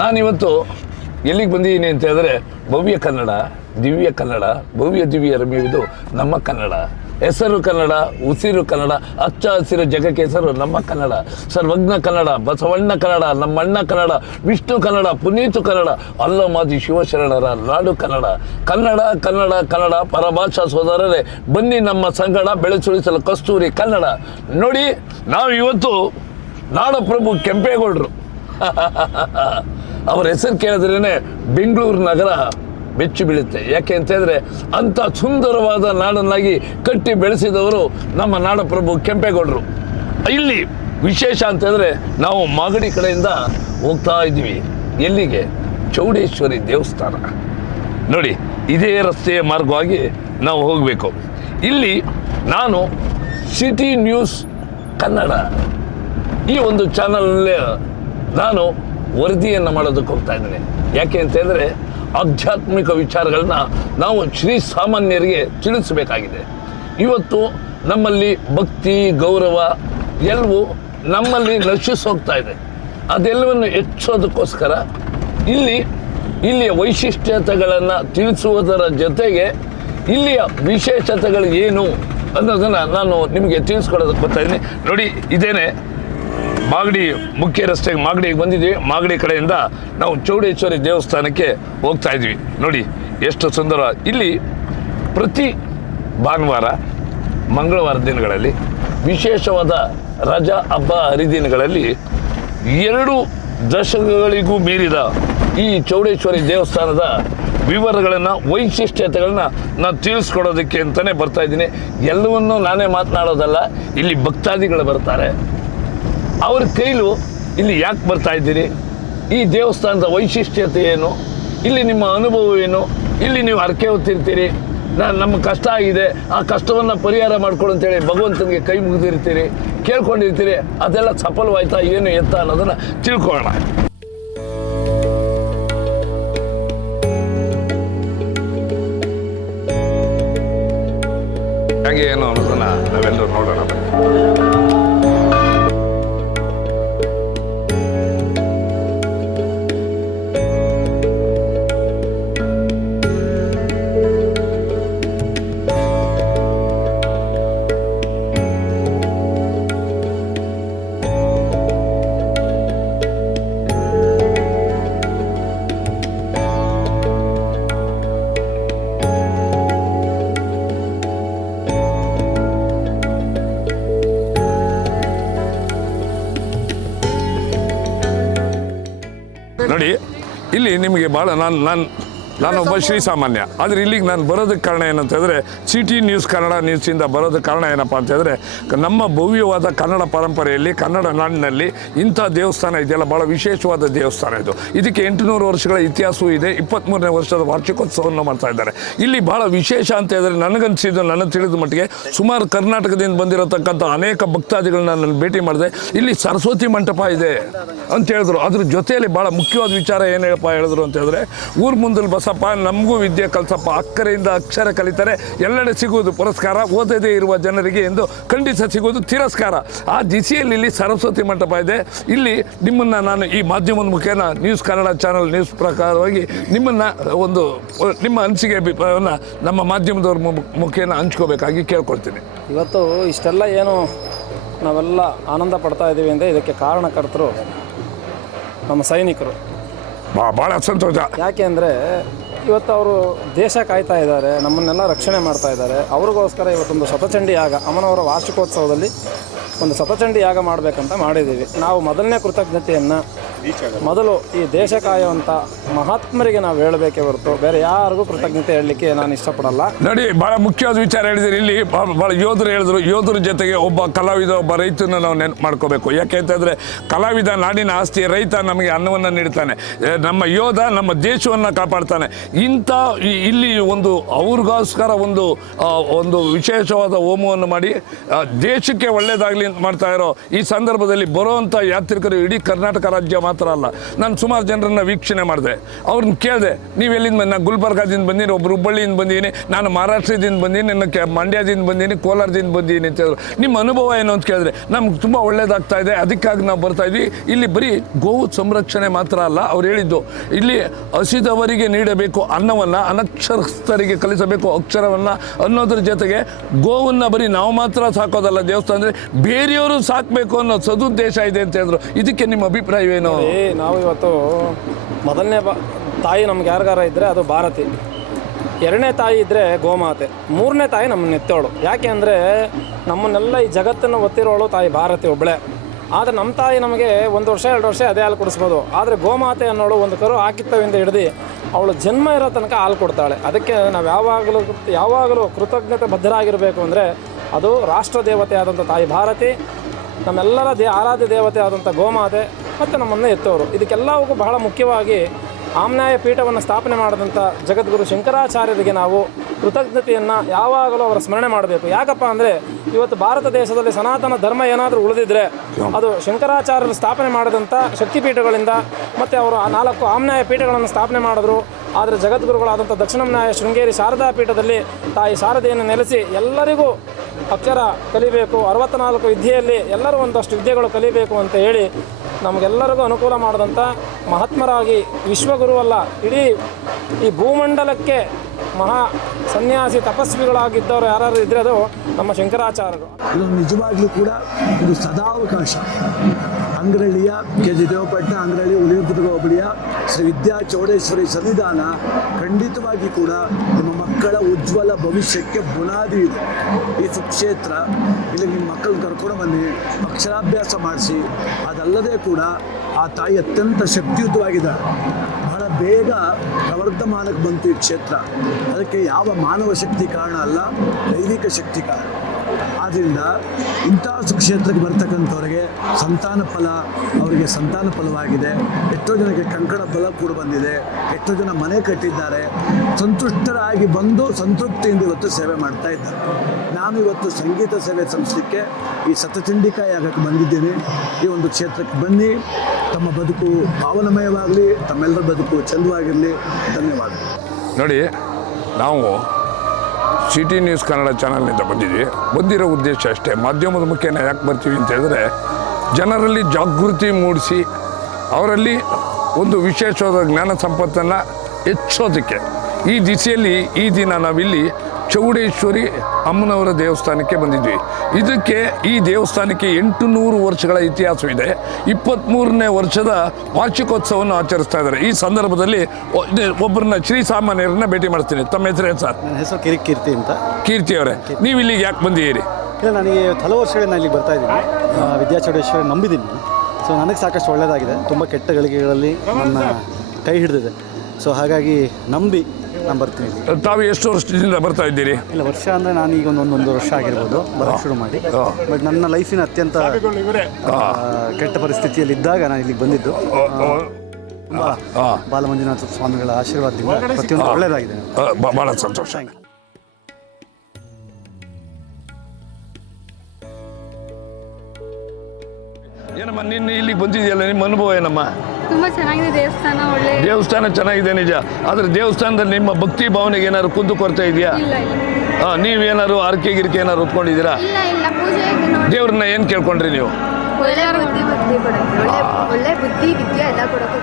ನಾನಿವತ್ತು ಎಲ್ಲಿಗೆ ಬಂದಿದ್ದೀನಿ ಅಂತ ಹೇಳಿದ್ರೆ ಭವ್ಯ ಕನ್ನಡ, ದಿವ್ಯ ಕನ್ನಡ, ಭವ್ಯ ದಿವ್ಯ ರಮ್ಯವಿದು ನಮ್ಮ ಕನ್ನಡ. ಹೆಸರು ಕನ್ನಡ, ಉಸಿರು ಕನ್ನಡ, ಹಚ್ಚ ಹಸಿರು ಜಗಕ್ಕೆ ಹೆಸರು ನಮ್ಮ ಕನ್ನಡ. ಸರ್ವಜ್ಞ ಕನ್ನಡ, ಬಸವಣ್ಣ ಕನ್ನಡ, ನಮ್ಮಣ್ಣ ಕನ್ನಡ, ವಿಷ್ಣು ಕನ್ನಡ, ಪುನೀತು ಕನ್ನಡ, ಅಲ್ಲಮಾದಿ ಶಿವಶರಣರ ನಾಡು ಕನ್ನಡ. ಕನ್ನಡ ಕನ್ನಡ ಕನ್ನಡ ಪರಭಾಷಾ ಸೋದರರೇ, ಬನ್ನಿ ನಮ್ಮ ಸಂಗಡ ಬೆಳೆಸುಳಿಸಲು ಕಸ್ತೂರಿ ಕನ್ನಡ. ನೋಡಿ, ನಾವು ಇವತ್ತು ನಾಡಪ್ರಭು ಕೆಂಪೇಗೌಡರು ಅವರ ಹೆಸರು ಕೇಳಿದ್ರೇ ಬೆಂಗಳೂರು ನಗರ ಬೆಚ್ಚಿ ಬೀಳುತ್ತೆ. ಯಾಕೆ ಅಂತ ಹೇಳಿದ್ರೆ ಅಂಥ ಸುಂದರವಾದ ನಾಡನ್ನಾಗಿ ಕಟ್ಟಿ ಬೆಳೆಸಿದವರು ನಮ್ಮ ನಾಡಪ್ರಭು ಕೆಂಪೇಗೌಡರು. ಇಲ್ಲಿ ವಿಶೇಷ ಅಂತ ಹೇಳಿದ್ರೆ ನಾವು ಮಾಗಡಿ ಕಡೆಯಿಂದ ಹೋಗ್ತಾ ಇದ್ದೀವಿ. ಎಲ್ಲಿಗೆ? ಚೌಡೇಶ್ವರಿ ದೇವಸ್ಥಾನ. ನೋಡಿ, ಇದೇ ರಸ್ತೆಯ ಮಾರ್ಗವಾಗಿ ನಾವು ಹೋಗಬೇಕು. ಇಲ್ಲಿ ನಾನು ಸಿಟಿ ನ್ಯೂಸ್ ಕನ್ನಡ ಈ ಒಂದು ಚಾನಲಲ್ಲಿ ನಾನು ವರದಿಯನ್ನು ಮಾಡೋದಕ್ಕೆ ಹೋಗ್ತಾ ಇದ್ದೇನೆ. ಯಾಕೆ ಅಂತ ಹೇಳಿದ್ರೆ ಆಧ್ಯಾತ್ಮಿಕ ವಿಚಾರಗಳನ್ನ ನಾವು ಶ್ರೀ ಸಾಮಾನ್ಯರಿಗೆ ತಿಳಿಸಬೇಕಾಗಿದೆ. ಇವತ್ತು ನಮ್ಮಲ್ಲಿ ಭಕ್ತಿ ಗೌರವ ಎಲ್ಲವೂ ನಮ್ಮಲ್ಲಿ ನಶಿಸೋಗ್ತಾ ಇದೆ. ಅದೆಲ್ಲವನ್ನು ಹೆಚ್ಚೋದಕ್ಕೋಸ್ಕರ ಇಲ್ಲಿಯ ವೈಶಿಷ್ಟ್ಯತೆಗಳನ್ನು ತಿಳಿಸುವುದರ ಜೊತೆಗೆ ಇಲ್ಲಿಯ ವಿಶೇಷತೆಗಳು ಏನು ಅನ್ನೋದನ್ನು ನಾನು ನಿಮಗೆ ತಿಳಿಸ್ಕೊಡೋದಕ್ಕೆ ಬರ್ತಾ ಇದ್ದೀನಿ. ನೋಡಿ, ಇದೇನೆ ಮಾಗಡಿ ಮುಖ್ಯ ರಸ್ತೆಗೆ ಮಾಗಡಿಗೆ ಬಂದಿದ್ದೀವಿ. ಮಾಗಡಿ ಕಡೆಯಿಂದ ನಾವು ಚೌಡೇಶ್ವರಿ ದೇವಸ್ಥಾನಕ್ಕೆ ಹೋಗ್ತಾ ಇದ್ವಿ. ನೋಡಿ ಎಷ್ಟು ಸುಂದರ. ಇಲ್ಲಿ ಪ್ರತಿ ಭಾನುವಾರ ಮಂಗಳವಾರ ದಿನಗಳಲ್ಲಿ ವಿಶೇಷವಾದ ರಜಾ ಹಬ್ಬ ಹರಿದಿನಗಳಲ್ಲಿ 2 ದಶಕಗಳಿಗೂ ಮೀರಿದ ಈ ಚೌಡೇಶ್ವರಿ ದೇವಸ್ಥಾನದ ವಿವರಗಳನ್ನು ವೈಶಿಷ್ಟ್ಯತೆಗಳನ್ನ ನಾನು ತಿಳಿಸ್ಕೊಡೋದಕ್ಕೆ ಅಂತಲೇ ಬರ್ತಾ ಇದ್ದೀನಿ. ಎಲ್ಲವನ್ನೂ ನಾನೇ ಮಾತನಾಡೋದಲ್ಲ, ಇಲ್ಲಿ ಭಕ್ತಾದಿಗಳು ಬರ್ತಾರೆ. ಅವ್ರ ಕೈಲೂ ಇಲ್ಲಿ ಯಾಕೆ ಬರ್ತಾ ಇದ್ದೀರಿ, ಈ ದೇವಸ್ಥಾನದ ವೈಶಿಷ್ಟ್ಯತೆ ಏನು, ಇಲ್ಲಿ ನಿಮ್ಮ ಅನುಭವ ಏನು, ಇಲ್ಲಿ ನೀವು ಹರಕೆ ಹೊತ್ತಿರ್ತೀರಿ, ನಮ್ಮ ಕಷ್ಟ ಆಗಿದೆ, ಆ ಕಷ್ಟವನ್ನು ಪರಿಹಾರ ಮಾಡ್ಕೊಡು ಅಂತೇಳಿ ಭಗವಂತನಿಗೆ ಕೈ ಮುಗಿದಿರ್ತೀರಿ, ಕೇಳ್ಕೊಂಡಿರ್ತೀರಿ. ಅದೆಲ್ಲ ಸಫಲವಾಯ್ತಾ ಏನು ಎತ್ತ ಅನ್ನೋದನ್ನು ತಿಳ್ಕೊಳ್ಳೋಣ. ಹಾಗೆ ಏನು ಅನ್ನೋದನ್ನು ನಾವೆಲ್ಲರೂ ನೋಡೋಣ. ನೋಡಿ, ಇಲ್ಲಿ ನಿಮಗೆ ಭಾಳ ನಾನೊಬ್ಬ ಶ್ರೀಸಾಮಾನ್ಯ, ಆದರೆ ಇಲ್ಲಿಗೆ ನಾನು ಬರೋದಕ್ಕೆ ಕಾರಣ ಏನಂತ ಹೇಳಿದ್ರೆ ಸಿಟಿ ನ್ಯೂಸ್ ಕನ್ನಡ ನ್ಯೂಸಿಂದ ಬರೋದಕ್ಕೆ ಕಾರಣ ಏನಪ್ಪ ಅಂತ ಹೇಳಿದ್ರೆ ನಮ್ಮ ಭವ್ಯವಾದ ಕನ್ನಡ ಪರಂಪರೆಯಲ್ಲಿ ಕನ್ನಡ ನಾಡಿನಲ್ಲಿ ಇಂಥ ದೇವಸ್ಥಾನ ಇದೆಯಲ್ಲ, ಭಾಳ ವಿಶೇಷವಾದ ದೇವಸ್ಥಾನ ಇದು. ಇದಕ್ಕೆ 800 ವರ್ಷಗಳ ಇತಿಹಾಸವೂ ಇದೆ. 23ನೇ ವರ್ಷದ ವಾರ್ಷಿಕೋತ್ಸವವನ್ನು ಮಾಡ್ತಾ ಇದ್ದಾರೆ. ಇಲ್ಲಿ ಭಾಳ ವಿಶೇಷ ಅಂತ ಹೇಳಿದ್ರೆ ನನಗನ್ಸಿದ್ದು, ನನ್ನ ತಿಳಿದ ಮಟ್ಟಿಗೆ ಸುಮಾರು ಕರ್ನಾಟಕದಿಂದ ಬಂದಿರತಕ್ಕಂಥ ಅನೇಕ ಭಕ್ತಾದಿಗಳನ್ನ ನಾನು ಭೇಟಿ ಮಾಡಿದೆ. ಇಲ್ಲಿ ಸರಸ್ವತಿ ಮಂಟಪ ಇದೆ ಅಂತ ಹೇಳಿದ್ರು. ಅದ್ರ ಜೊತೆಯಲ್ಲಿ ಭಾಳ ಮುಖ್ಯವಾದ ವಿಚಾರ ಏನು ಹೇಳಿದ್ರು ಅಂತ ಹೇಳಿದ್ರೆ, ಊರು ಮುಂದಲ್ಲಿ ಬಸಪ್ಪ ನಮಗೂ ವಿದ್ಯೆ ಕಲಿಸಪ್ಪ, ಅಕ್ಕರೆಯಿಂದ ಅಕ್ಷರ ಕಲಿತಾರೆ, ಎಲ್ಲೆಡೆ ಸಿಗುವುದು ಪುರಸ್ಕಾರ, ಓದದೇ ಇರುವ ಜನರಿಗೆ ಎಂದು ಖಂಡಿತ ಸಿಗುವುದು ತಿರಸ್ಕಾರ. ಆ ದಿಸೆಯಲ್ಲಿ ಇಲ್ಲಿ ಸರಸ್ವತಿ ಮಂಟಪ ಇದೆ. ಇಲ್ಲಿ ನಿಮ್ಮನ್ನು ನಾನು ಈ ಮಾಧ್ಯಮದ ಮುಖೇನ ನ್ಯೂಸ್ ಕನ್ನಡ ಚಾನಲ್ ನ್ಯೂಸ್ ಪ್ರಕಾರವಾಗಿ ನಿಮ್ಮ ಅನಿಸಿಕೆ ಅಭಿಪ್ರಾಯವನ್ನು ನಮ್ಮ ಮಾಧ್ಯಮದವ್ರ ಮುಖೇನ ಹಂಚ್ಕೋಬೇಕಾಗಿ ಕೇಳ್ಕೊಳ್ತೀನಿ. ಇವತ್ತು ಇಷ್ಟೆಲ್ಲ ಏನು ನಾವೆಲ್ಲ ಆನಂದ ಪಡ್ತಾ ಇದ್ದೀವಿ ಅಂದರೆ ಇದಕ್ಕೆ ಕಾರಣಕರ್ತರು ನಮ್ಮ ಸೈನಿಕರು. ಭಾಳ ಸಂತೋಷ. ಯಾಕೆ ಅಂದರೆ ಇವತ್ತು ಅವರು ದೇಶ ಕಾಯ್ತಾ ಇದ್ದಾರೆ, ನಮ್ಮನ್ನೆಲ್ಲ ರಕ್ಷಣೆ ಮಾಡ್ತಾ ಇದ್ದಾರೆ. ಅವ್ರಿಗೋಸ್ಕರ ಇವತ್ತೊಂದು ಶತಚಂಡಿ ಯಾಗ, ಅಮ್ಮನವರ ವಾರ್ಷಿಕೋತ್ಸವದಲ್ಲಿ ಒಂದು ಶತಚಂಡಿ ಯಾಗ ಮಾಡಬೇಕಂತ ಮಾಡಿದ್ದೀವಿ. ನಾವು ಮೊದಲನೇ ಕೃತಜ್ಞತೆಯನ್ನು ಮೊದಲು ಈ ದೇಶ ಕಾಯುವಂಥ ಮಹಾತ್ಮರಿಗೆ ನಾವು ಹೇಳಬೇಕೇ ಹೊರತು ಬೇರೆ ಯಾರಿಗೂ ಕೃತಜ್ಞತೆ ಹೇಳಲಿಕ್ಕೆ ನಾನು ಇಷ್ಟಪಡಲ್ಲ. ನೋಡಿ, ಭಾಳ ಮುಖ್ಯವಾದ ವಿಚಾರ ಹೇಳಿದ್ರು. ಇಲ್ಲಿ ಭಾಳ ಯೋಧರು ಹೇಳಿದ್ರು. ಯೋಧರ ಜೊತೆಗೆ ಒಬ್ಬ ಕಲಾವಿದ, ಒಬ್ಬ ರೈತನ ನಾವು ನೆನಪು ಮಾಡ್ಕೋಬೇಕು. ಯಾಕೆ ಅಂತಂದರೆ ಕಲಾವಿದ ನಾಡಿನ ಆಸ್ತಿ, ರೈತ ನಮಗೆ ಅನ್ನವನ್ನು ನೀಡ್ತಾನೆ, ನಮ್ಮ ಯೋಧ ನಮ್ಮ ದೇಶವನ್ನು ಕಾಪಾಡ್ತಾನೆ. ಇಂಥ ಇಲ್ಲಿ ಅವ್ರಿಗೋಸ್ಕರ ಒಂದು ವಿಶೇಷವಾದ ಹೋಮವನ್ನು ಮಾಡಿ ದೇಶಕ್ಕೆ ಒಳ್ಳೆಯದಾಗಲಿ ಅಂತ ಮಾಡ್ತಾ ಇರೋ ಈ ಸಂದರ್ಭದಲ್ಲಿ ಬರುವಂಥ ಯಾತ್ರಿಕರು ಇಡೀ ಕರ್ನಾಟಕ ರಾಜ್ಯ ಮಾತ್ರ ಅಲ್ಲ, ನಾನು ಸುಮಾರು ಜನರನ್ನ ವೀಕ್ಷಣೆ ಮಾಡಿದೆ. ಅವ್ರನ್ನ ಕೇಳಿದೆ, ನೀವು ಎಲ್ಲಿಂದ ಬಂದು? ನಾನು ಗುಲ್ಬರ್ಗಾದಿಂದ ಬಂದೀನಿ, ಒಬ್ಬರು ಹುಬ್ಬಳ್ಳಿಯಿಂದ ಬಂದೀನಿ, ನಾನು ಮಹಾರಾಷ್ಟ್ರದಿಂದ ಬಂದೀನಿ, ನನ್ನ ಮಂಡ್ಯದಿಂದ ಬಂದೀನಿ, ಕೋಲಾರದಿಂದ ಬಂದೀನಿ ಅಂತ ಹೇಳಿದ್ರು. ನಿಮ್ಮ ಅನುಭವ ಏನು ಅಂತ ಕೇಳಿದ್ರೆ ನಮ್ಗೆ ತುಂಬ ಒಳ್ಳೇದಾಗ್ತಾ ಇದೆ, ಅದಕ್ಕಾಗಿ ನಾವು ಬರ್ತಾ ಇದ್ವಿ. ಇಲ್ಲಿ ಬರೀ ಗೋವು ಸಂರಕ್ಷಣೆ ಮಾತ್ರ ಅಲ್ಲ, ಅವ್ರು ಹೇಳಿದ್ದು ಇಲ್ಲಿ ಹಸಿದವರಿಗೆ ನೀಡಬೇಕು ಅನ್ನವನ್ನು, ಅನಕ್ಷರಸ್ಥರಿಗೆ ಕಲಿಸಬೇಕು ಅಕ್ಷರವನ್ನು ಅನ್ನೋದ್ರ ಜೊತೆಗೆ ಗೋವನ್ನು ಬರೀ ನಾವು ಮಾತ್ರ ಸಾಕೋದಲ್ಲ ದೇವಸ್ಥಾನದಲ್ಲಿ, ಬೇರೆಯವರು ಸಾಕಬೇಕು ಅನ್ನೋ ಸದುದ್ದೇಶ ಇದೆ ಅಂತ ಹೇಳಿದ್ರು. ಇದಕ್ಕೆ ನಿಮ್ಮ ಅಭಿಪ್ರಾಯವೇನು? ನಾವು ಇವತ್ತು ಮೊದಲನೇ ತಾಯಿ ನಮ್ಗೆ ಯಾರಿಗಾರ ಇದ್ದರೆ ಅದು ಭಾರತಿ, ಎರಡನೇ ತಾಯಿ ಇದ್ದರೆ ಗೋಮಾತೆ, ಮೂರನೇ ತಾಯಿ ನಮ್ಮನ್ನ ಎತ್ತೋಳು. ಯಾಕೆ ಅಂದರೆ ನಮ್ಮನ್ನೆಲ್ಲ ಈ ಜಗತ್ತನ್ನು ಒತ್ತಿರೋಳು ತಾಯಿ ಭಾರತಿ ಒಬ್ಬಳೇ. ಆದರೆ ನಮ್ಮ ತಾಯಿ ನಮಗೆ 1 ವರ್ಷ 2 ವರ್ಷ ಅದೇ ಹಾಲು ಕುಡಿಸ್ಬೋದು. ಆದರೆ ಗೋಮಾತೆ ಅನ್ನೋಳು ಒಂದು ಕರು ಹಾಕಿತ್ತವಿಂದ ಹಿಡಿದು ಅವಳು ಜನ್ಮ ಇರೋ ತನಕ ಹಾಲು ಕೊಡ್ತಾಳೆ. ಅದಕ್ಕೆ ನಾವು ಯಾವಾಗಲೂ ಕೃತಜ್ಞತೆ ಬದ್ಧರಾಗಿರಬೇಕು. ಅಂದರೆ ಅದು ರಾಷ್ಟ್ರ ದೇವತೆ ಆದಂಥ ತಾಯಿ ಭಾರತಿ, ನಮ್ಮೆಲ್ಲರ ಆರಾಧ್ಯ ದೇವತೆ ಆದಂಥ ಗೋಮಾತೆ ಮತ್ತು ನಮ್ಮನ್ನು ಎತ್ತೋರು. ಇದಕ್ಕೆಲ್ಲವೂ ಬಹಳ ಮುಖ್ಯವಾಗಿ ಆಮ್ನಾಯ ಪೀಠವನ್ನು ಸ್ಥಾಪನೆ ಮಾಡಿದಂಥ ಜಗದ್ಗುರು ಶಂಕರಾಚಾರ್ಯರಿಗೆ ನಾವು ಕೃತಜ್ಞತೆಯನ್ನು ಯಾವಾಗಲೂ ಅವರ ಸ್ಮರಣೆ ಮಾಡಬೇಕು. ಯಾಕಪ್ಪ ಅಂದರೆ ಇವತ್ತು ಭಾರತ ದೇಶದಲ್ಲಿ ಸನಾತನ ಧರ್ಮ ಏನಾದರೂ ಉಳಿದಿದ್ದರೆ ಅದು ಶಂಕರಾಚಾರ್ಯರು ಸ್ಥಾಪನೆ ಮಾಡಿದಂಥ ಶಕ್ತಿಪೀಠಗಳಿಂದ, ಮತ್ತು ಅವರು 4 ಆಮ್ನಾಯ ಪೀಠಗಳನ್ನು ಸ್ಥಾಪನೆ ಮಾಡಿದ್ರು. ಆದರೆ ಜಗದ್ಗುರುಗಳಾದಂಥ ದಕ್ಷಿಣಾಮ್ನಾಯ ಶೃಂಗೇರಿ ಶಾರದಾ ಪೀಠದಲ್ಲಿ ತಾಯಿ ಶಾರದೆಯನ್ನು ನೆಲೆಸಿ ಎಲ್ಲರಿಗೂ ಅಕ್ಷರ ಕಲಿಬೇಕು, 64 ವಿದ್ಯೆಯಲ್ಲಿ ಎಲ್ಲರೂ ಒಂದಷ್ಟು ವಿದ್ಯೆಗಳು ಕಲಿಬೇಕು ಅಂತ ಹೇಳಿ ನಮಗೆಲ್ಲರಿಗೂ ಅನುಕೂಲ ಮಾಡಿದಂಥ ಮಹಾತ್ಮರಾಗಿ ವಿಶ್ವಗುರುವಲ್ಲ, ಇಡೀ ಈ ಭೂಮಂಡಲಕ್ಕೆ ಮಹಾ ಸನ್ಯಾಸಿ ತಪಸ್ವಿಗಳಾಗಿದ್ದವರು ಯಾರು ಇದ್ದರೆ ಅದು ನಮ್ಮ ಶಂಕರಾಚಾರ್ಯರು. ಇದು ನಿಜವಾಗ್ಲೂ ಕೂಡ ಇದು ಸದಾವಕಾಶ. ಅಂಗ್ರಳ್ಳಿಯ ಕೆ ಜಿ ದೇವಪಟ್ಟಣ, ಅಂಗ್ರಳ್ಳಿ ಉಳಿದುರ್ಗ ಹೋಬಳಿಯ ಶ್ರೀ ವಿದ್ಯಾ ಚೌಡೇಶ್ವರಿ ಸನ್ನಿಧಾನ ಖಂಡಿತವಾಗಿ ಕೂಡ ನಿಮ್ಮ ಮಕ್ಕಳ ಉಜ್ವಲ ಭವಿಷ್ಯಕ್ಕೆ ಬುನಾದಿ ಇದೆ. ಈ ಸುಕ್ಷೇತ್ರ, ಇಲ್ಲಿ ನಿಮ್ಮ ಮಕ್ಕಳನ್ನ ಕರ್ಕೊಂಡು ಬನ್ನಿ, ಅಕ್ಷರಾಭ್ಯಾಸ ಮಾಡಿಸಿ. ಅದಲ್ಲದೆ ಕೂಡ ಆ ತಾಯಿ ಅತ್ಯಂತ ಶಕ್ತಿಯುತವಾಗಿದ್ದಾಳೆ. ಬಹಳ ಬೇಗ ಪ್ರವರ್ಧಮಾನಕ್ಕೆ ಬಂತು ಈ ಕ್ಷೇತ್ರ. ಅದಕ್ಕೆ ಯಾವ ಮಾನವ ಶಕ್ತಿ ಕಾರಣ ಅಲ್ಲ, ದೈವಿಕ ಶಕ್ತಿ ಕಾರಣ. ಆದ್ದರಿಂದ ಇಂಥ ಸುಕ್ಷೇತ್ರಕ್ಕೆ ಬರ್ತಕ್ಕಂಥವ್ರಿಗೆ ಸಂತಾನ ಫಲ, ಅವರಿಗೆ ಸಂತಾನ ಫಲವಾಗಿದೆ. ಎಷ್ಟೋ ಜನಕ್ಕೆ ಕಂಕಣ ಫಲ ಕೂಡ ಬಂದಿದೆ. ಎಷ್ಟೋ ಜನ ಮನೆ ಕಟ್ಟಿದ್ದಾರೆ, ಸಂತುಷ್ಟರಾಗಿ ಬಂದು ಸಂತೃಪ್ತಿಯಿಂದ ಇವತ್ತು ಸೇವೆ ಮಾಡ್ತಾ ಇದ್ದಾರೆ. ನಾನು ಇವತ್ತು ಸಂಗೀತ ಸೇವೆ ಸಲ್ಲಿಸಲಿಕ್ಕೆ ಈ ಸತಚಂಡಿಕಾ ಯಾಗಕ್ಕೆ ಬಂದಿದ್ದೇನೆ. ಈ ಒಂದು ಕ್ಷೇತ್ರಕ್ಕೆ ಬನ್ನಿ, ತಮ್ಮ ಬದುಕು ಪಾವನಮಯವಾಗಲಿ, ತಮ್ಮೆಲ್ಲರ ಬದುಕು ಚಂದವಾಗಿರಲಿ. ಧನ್ಯವಾದ. ನೋಡಿ, ನಾವು ಸಿಟಿ ನ್ಯೂಸ್ ಕನ್ನಡ ಚಾನಲ್ನಿಂದ ಬಂದಿರೋ ಉದ್ದೇಶ ಅಷ್ಟೇ. ಮಾಧ್ಯಮದ ಮುಖೇನ ಯಾಕೆ ಬರ್ತೀವಿ ಅಂತ ಹೇಳಿದ್ರೆ, ಜನರಲ್ಲಿ ಜಾಗೃತಿ ಮೂಡಿಸಿ ಅವರಲ್ಲಿ ಒಂದು ವಿಶೇಷವಾದ ಜ್ಞಾನ ಸಂಪತ್ತನ್ನು ಹೆಚ್ಚೋದಕ್ಕೆ ಈ ದಿಸೆಯಲ್ಲಿ ಈ ದಿನ ನಾವಿಲ್ಲಿ ಚೌಡೇಶ್ವರಿ ಅಮ್ಮನವರ ದೇವಸ್ಥಾನಕ್ಕೆ ಬಂದಿದ್ವಿ. ಇದಕ್ಕೆ ಈ ದೇವಸ್ಥಾನಕ್ಕೆ 800 ವರ್ಷಗಳ ಇತಿಹಾಸವಿದೆ. 23ನೇ ವರ್ಷದ ವಾರ್ಷಿಕೋತ್ಸವವನ್ನು ಆಚರಿಸ್ತಾ ಇದ್ದಾರೆ. ಈ ಸಂದರ್ಭದಲ್ಲಿ ಒಬ್ಬರನ್ನ ಶ್ರೀಸಾಮಾನ್ಯರನ್ನ ಭೇಟಿ ಮಾಡ್ತೀನಿ. ತಮ್ಮ ಹೆಸರೇನು ಸರ್? ನನ್ನ ಹೆಸರು ಕೀರ್ತಿ ಅಂತ. ಕೀರ್ತಿ ಅವರೇ, ನೀವು ಇಲ್ಲಿಗೆ ಯಾಕೆ ಬಂದಿದ್ದೀರಿ? ಇಲ್ಲ, ನನಗೆ ಹಲವು ವರ್ಷಗಳಿಂದ ಇಲ್ಲಿಗೆ ಬರ್ತಾ ಇದ್ದೀನಿ. ವಿದ್ಯಾ ಚೌಡೇಶ್ವರಿ ನಂಬಿದ್ದೀನಿ. ಸೊ ನನಗೆ ಸಾಕಷ್ಟು ಒಳ್ಳೆಯದಾಗಿದೆ. ತುಂಬ ಕೆಟ್ಟ ಗಳಿಗೆಗಳಲ್ಲಿ ನನ್ನ ಕೈ ಹಿಡಿದಿದೆ. ಸೊ ಹಾಗಾಗಿ ನಂಬಿ ನಾನು ಬರ್ತೀನಿ. ತಾವು ಎಷ್ಟು ವರ್ಷದಿಂದ ಬರ್ತಾ ಇದ್ದೀರಿ? ಇಲ್ಲ, ವರ್ಷ ಅಂದರೆ ನಾನು ಈಗ ಒಂದು ವರ್ಷ ಆಗಿರ್ಬೋದು ಬರೋಕ್ಕೆ ಶುರು ಮಾಡಿ. ಬಟ್ ನನ್ನ ಲೈಫಿನ ಅತ್ಯಂತ ಕೆಟ್ಟ ಪರಿಸ್ಥಿತಿಯಲ್ಲಿ ಇದ್ದಾಗ ನಾನು ಇಲ್ಲಿಗೆ ಬಂದಿದ್ದು. ಬಾಲಮಂಜುನಾಥ ಸ್ವಾಮಿಗಳ ಆಶೀರ್ವಾದದಿಂದ ಪ್ರತಿಯೊಂದು ಒಳ್ಳೆಯದಾಗಿದೆ. ಭಾಳ ಸಂತೋಷ. ಏನಮ್ಮ, ನಿನ್ನ ಇಲ್ಲಿಗೆ ಬಂದಿದೆಯಲ್ಲ, ನಿಮ್ಮ ಅನುಭವ ಏನಮ್ಮ? ತುಂಬಾ ಚೆನ್ನಾಗಿದೆ ದೇವಸ್ಥಾನ, ಒಳ್ಳೆ ದೇವಸ್ಥಾನ ಚೆನ್ನಾಗಿದೆ ನಿಜ. ಆದರೆ ದೇವಸ್ಥಾನದಲ್ಲಿ ನಿಮ್ಮ ಭಕ್ತಿ ಭಾವನೆಗೆ ಏನಾದ್ರು ಕುಂದು ಕೊರತೆ ಇದೆಯಾ? ಇಲ್ಲ ಇಲ್ಲ ನೀವೇನಾದ್ರು ಆರ್ಕೆ ಗಿರ್ಕೆ ಏನಾದ್ರು ಹೊತ್ಕೊಂಡಿದ್ದೀರಾ? ಇಲ್ಲ ಇಲ್ಲ ಪೂಜೆ ದೇವ್ರನ್ನ ಏನು ಕೇಳ್ಕೊಂಡ್ರಿ ನೀವು? ಒಳ್ಳೆ ಬುದ್ಧಿ ಕೊಡಕ್ಕೆ, ಒಳ್ಳೆ ಬುದ್ಧಿ ವಿದ್ಯೆ ಎಲ್ಲ ಕೊಡಕ್ಕೆ.